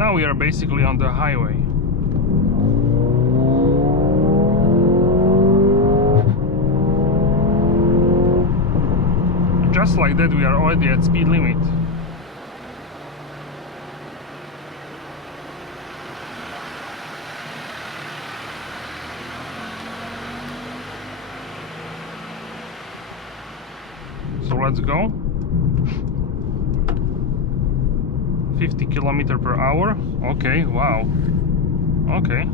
now we are basically on the highway. Just like that, we are already at speed limit. So let's go. 50 km/h. Okay, wow. Okay.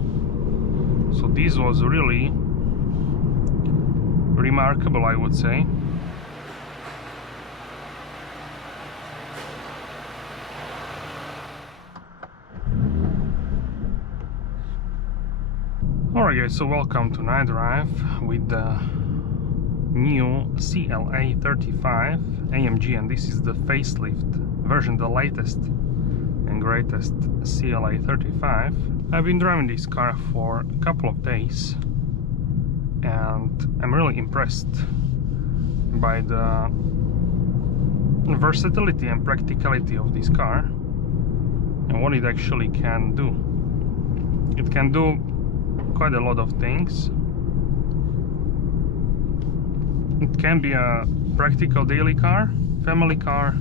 So this was really remarkable, I would say. Alright guys, so welcome to Night Drive with the new CLA35 AMG, and this is the facelift version, the latest and greatest CLA35. I've been driving this car for a couple of days and I'm really impressed by the versatility and practicality of this car and what it actually can do. It can do quite a lot of things. It can be a practical daily car, family car,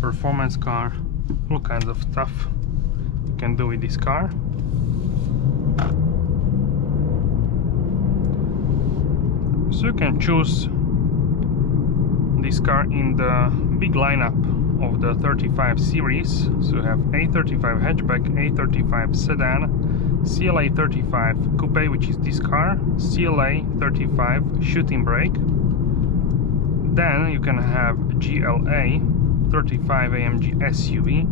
performance car, all kinds of stuff you can do with this car. So you can choose this car in the big lineup of the 35 series. So you have A35 hatchback, A35 sedan, CLA35 Coupe, which is this car, CLA35 shooting brake. Then you can have GLA35 AMG SUV,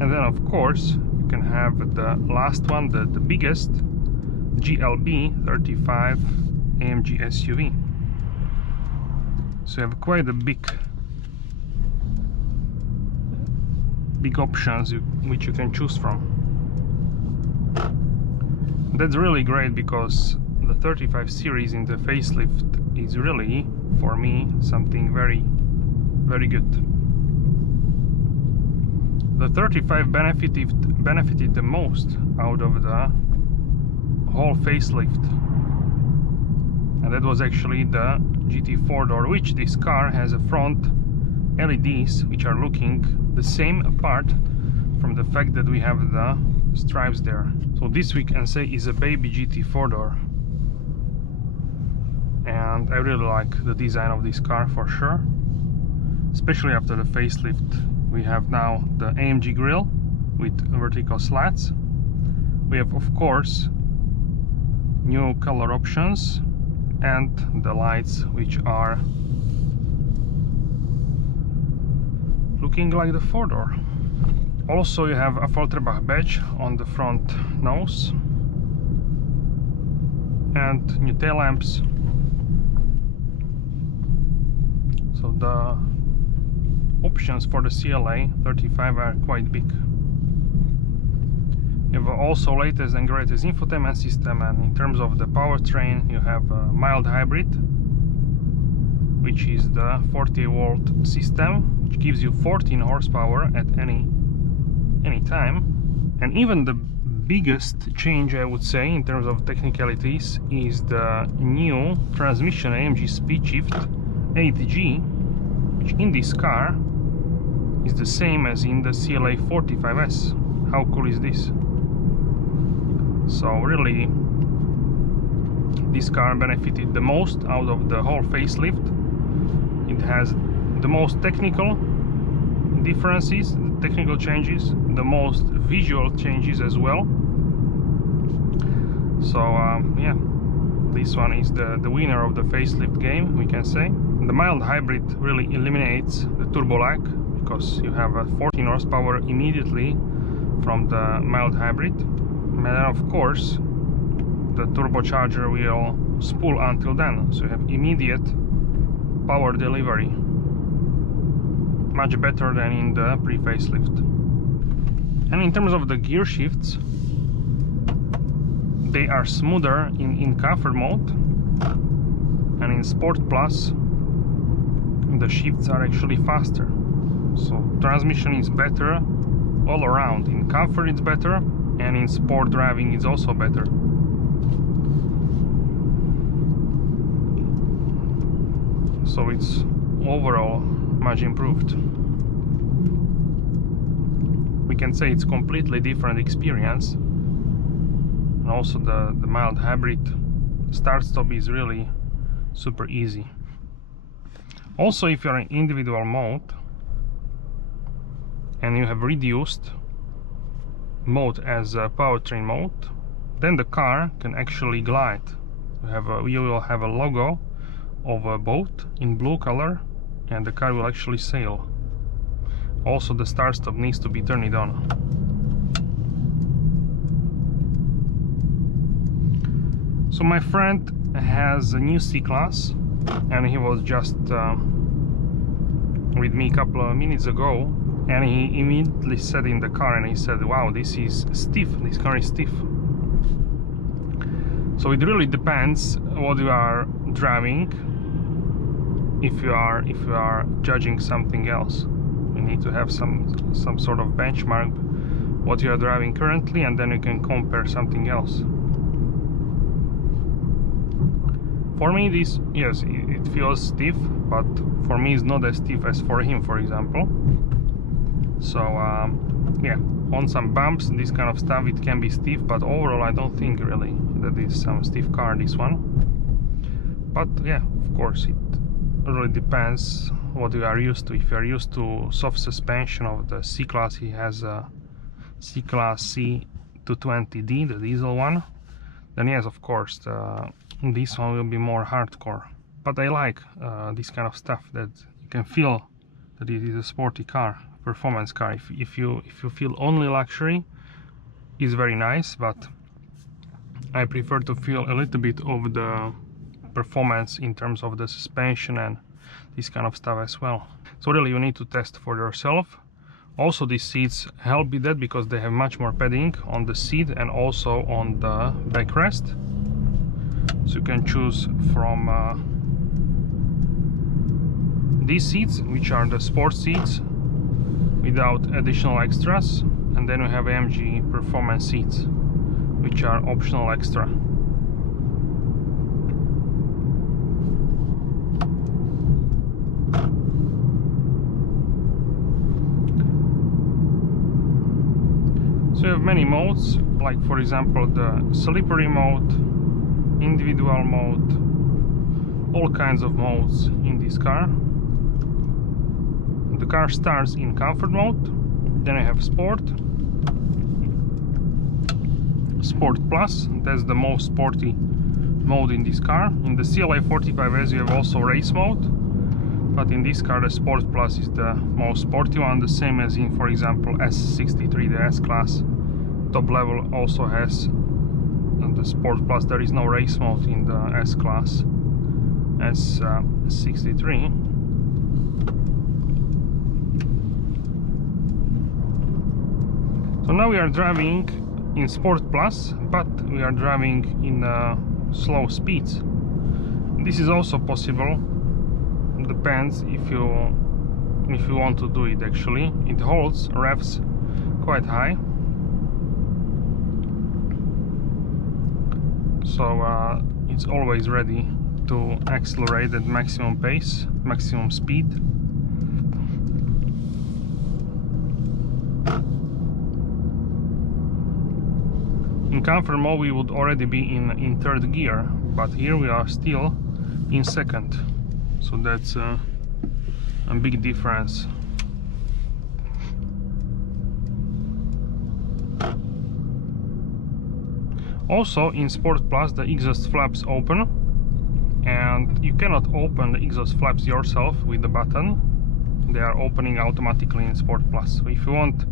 and then of course you can have the last one, the biggest, GLB35 AMG SUV. So you have quite a big options which you can choose from. That's really great because the 35 series in the facelift is really, for me, something very, very good. The 35 benefited the most out of the whole facelift, and that was actually the GT 4-door, which this car has a front LEDs which are looking the same apart from the fact that we have the stripes there. So this we can say is a baby GT 4-door, and I really like the design of this car for sure, especially after the facelift. We have now the AMG grille with vertical slats. We have of course new color options and the lights which are looking like the 4-door. Also you have AFFALTERBACH badge on the front nose and new tail lamps. So the options for the CLA35 are quite big. You have also latest and greatest infotainment system, and in terms of the powertrain you have a mild hybrid, which is the 40-volt system, which gives you 14 horsepower at any time. And even the biggest change, I would say, in terms of technicalities is the new transmission AMG SpeedShift 8G, which in this car is the same as in the CLA45S. How cool is this? So really this car benefited the most out of the whole facelift. It has the most technical differences, technical changes, the most visual changes as well. So yeah, this one is the winner of the facelift game, we can say. The mild hybrid really eliminates the turbo lag because you have a 14 horsepower immediately from the mild hybrid. And then of course the turbocharger will spool until then, so you have immediate power delivery, much better than in the pre-facelift. And in terms of the gear shifts, they are smoother in comfort mode, and in Sport Plus the shifts are actually faster. So transmission is better all around. In comfort it's better, and in sport driving it's also better. So it's overall much improved. We can say it's completely different experience. And also the mild hybrid start-stop is really super easy. Also, if you're in individual mode and you have reduced mode as a powertrain mode, then the car can actually glide. You will have a logo of a boat in blue color, and the car will actually sail. Also, the start-stop needs to be turned on. So my friend has a new C-Class, and he was just with me a couple of minutes ago, and he immediately said in the car, and he said, wow, this is stiff, this car is stiff. So it really depends what you are driving. If you are judging something else, you need to have some sort of benchmark what you are driving currently, and then you can compare something else. For me, this, yes, it feels stiff, but for me it's not as stiff as for him, for example. So yeah, on some bumps, this kind of stuff, it can be stiff, but overall I don't think really that it's some stiff car, this one. But yeah, of course, it really depends what you are used to. If you are used to soft suspension of the C-Class, he has a C-Class C220D, the diesel one, then yes, of course, this one will be more hardcore. But I like this kind of stuff, that you can feel that it is a sporty car, performance car. If you feel only luxury, it's very nice, but I prefer to feel a little bit of the performance in terms of the suspension and this kind of stuff as well. So really you need to test for yourself. Also, these seats help with that because they have much more padding on the seat and also on the backrest. So you can choose from these seats, which are the sport seats without additional extras, and then we have AMG performance seats, which are optional extra. So you have many modes, like for example the slippery mode, individual mode, all kinds of modes in this car. The car starts in comfort mode, then I have sport, sport plus, that's the most sporty mode in this car. In the CLA 45S you have also race mode, but in this car the sport plus is the most sporty one, the same as in, for example, S63, the S-Class top level also has the sport plus. There is no race mode in the S-Class S63. So now we are driving in Sport Plus, but we are driving in slow speeds. This is also possible. It depends if you want to do it. Actually, it holds revs quite high. So it's always ready to accelerate at maximum pace, maximum speed. In comfort mode we would already be in third gear, but here we are still in second, so that's a big difference. Also in Sport Plus the exhaust flaps open, and you cannot open the exhaust flaps yourself with the button. They are opening automatically in Sport Plus. So if you want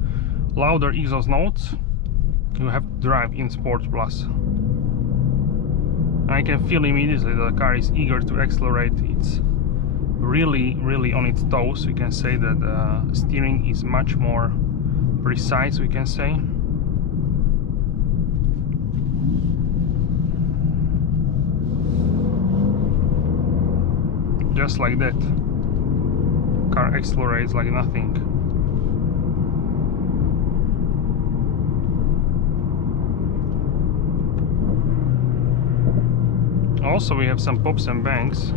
louder exhaust notes, you have to drive in Sport Plus. I can feel immediately that the car is eager to accelerate. It's really on its toes. We can say that the steering is much more precise, we can say. Just like that, car accelerates like nothing. Also we have some pops and bangs.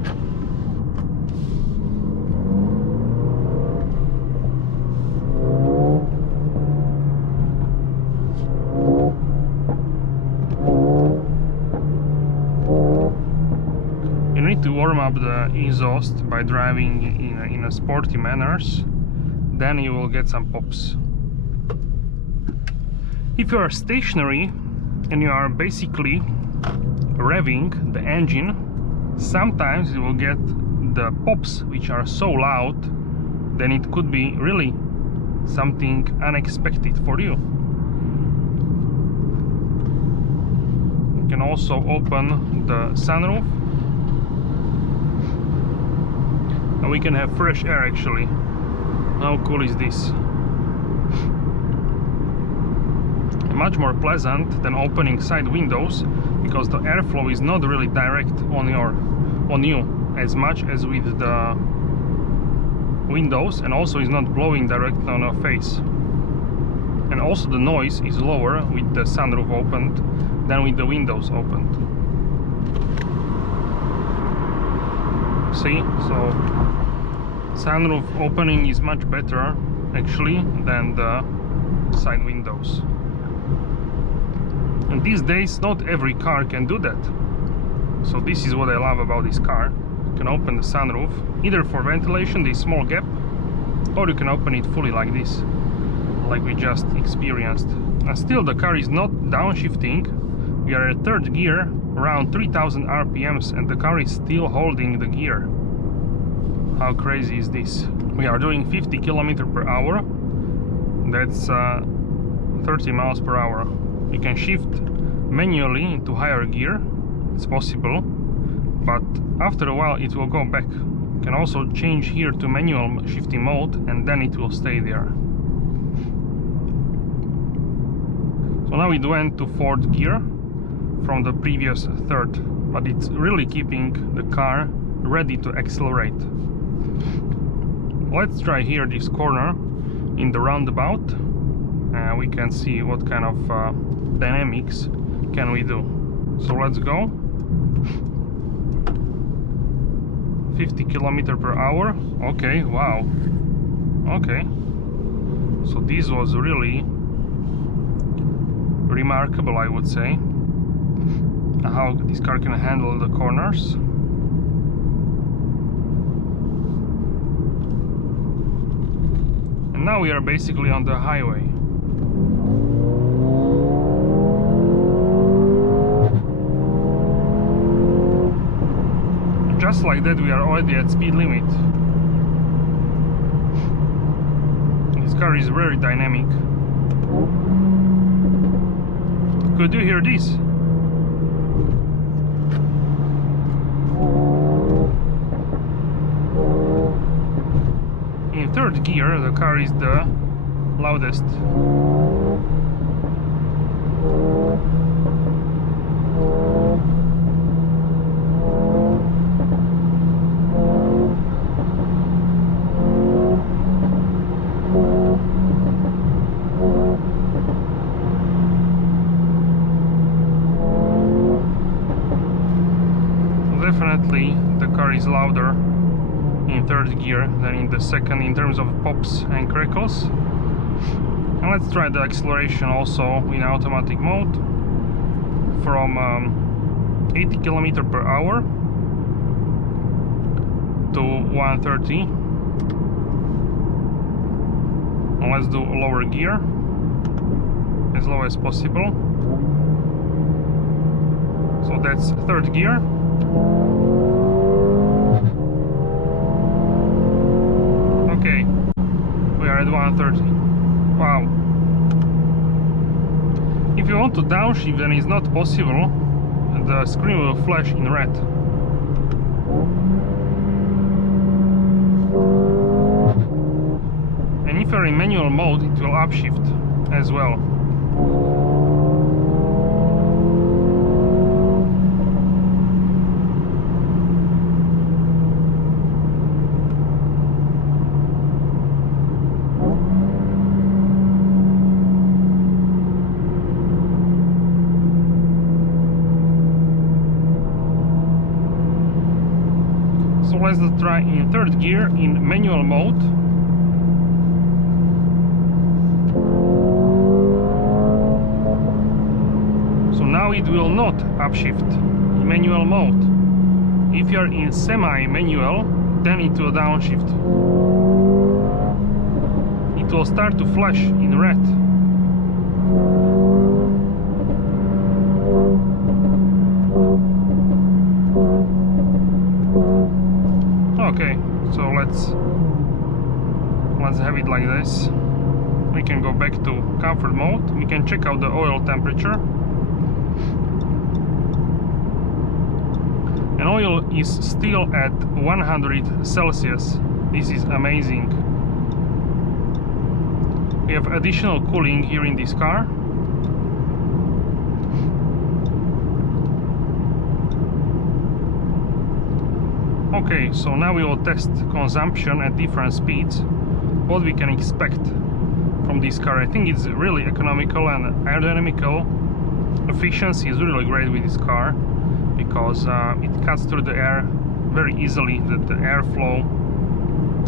You need to warm up the exhaust by driving in a sporty manners, then you will get some pops. If you are stationary and you are basically revving the engine, sometimes you will get the pops which are so loud, then it could be really something unexpected for you. You can also open the sunroof and we can have fresh air actually. How cool is this? Much more pleasant than opening side windows, because the airflow is not really direct on you as much as with the windows, and also is not blowing direct on your face. And also the noise is lower with the sunroof opened than with the windows opened. See, so sunroof opening is much better actually than the side windows. And these days not every car can do that. So this is what I love about this car. You can open the sunroof either for ventilation, this small gap, or you can open it fully like this, like we just experienced. And still the car is not downshifting. We are at third gear, around 3000 RPMs, and the car is still holding the gear. How crazy is this? We are doing 50 km/h. That's 30 miles per hour. You can shift manually into higher gear, it's possible, but after a while it will go back. You can also change here to manual shifting mode and then it will stay there. So now it went to fourth gear from the previous third, but it's really keeping the car ready to accelerate. Let's try here this corner in the roundabout, and we can see what kind of dynamics can we do. So let's go. 50 km/h. Okay, wow. Okay, so this was really remarkable, I would say, how this car can handle the corners. And now we are basically on the highway. Just like that, we are already at speed limit. This car is very dynamic. Could you hear this? In third gear, the car is the loudest. Definitely the car is louder in third gear than in the second in terms of pops and crackles. And let's try the acceleration also in automatic mode from 80 km/h to 130. And let's do lower gear as low as possible. So that's third gear. Okay, we are at 130. Wow. If you want to downshift, then it's not possible. The screen will flash in red. And if you're in manual mode, it will upshift as well. let's try in third gear in manual mode. So now it will not upshift in manual mode. If you are in semi-manual, then it will downshift. It will start to flash in red. Okay, so let's have it like this. We can go back to comfort mode. We can check out the oil temperature. And oil is still at 100 Celsius. This is amazing. We have additional cooling here in this car. Okay, so now we will test consumption at different speeds. What we can expect from this car. I think it's really economical, and aerodynamical efficiency is really great with this car, because it cuts through the air very easily, the airflow.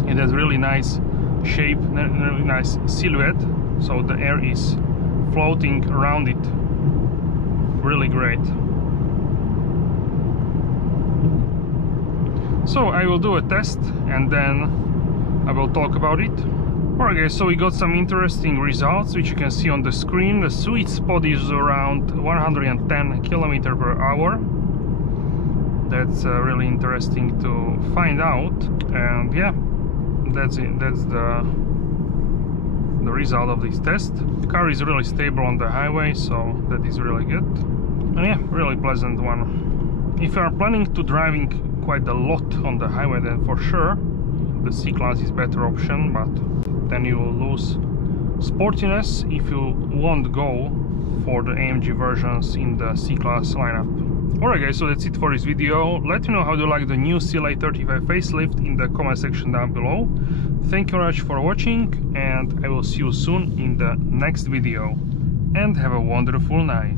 It has really nice shape, really nice silhouette, so the air is floating around it. Really great. So I will do a test and then I will talk about it. Alright guys, so we got some interesting results which you can see on the screen. The sweet spot is around 110 km/h. That's really interesting to find out, and yeah, that's it. That's the result of this test. The car is really stable on the highway, so that is really good. And yeah, really pleasant one. If you are planning to driving quite a lot on the highway, then for sure the C-Class is better option, but then you will lose sportiness if you won't go for the AMG versions in the C-Class lineup. Alright guys, so that's it for this video. Let me know how you like the new CLA35 facelift in the comment section down below. Thank you very much for watching, and I will see you soon in the next video. And have a wonderful night.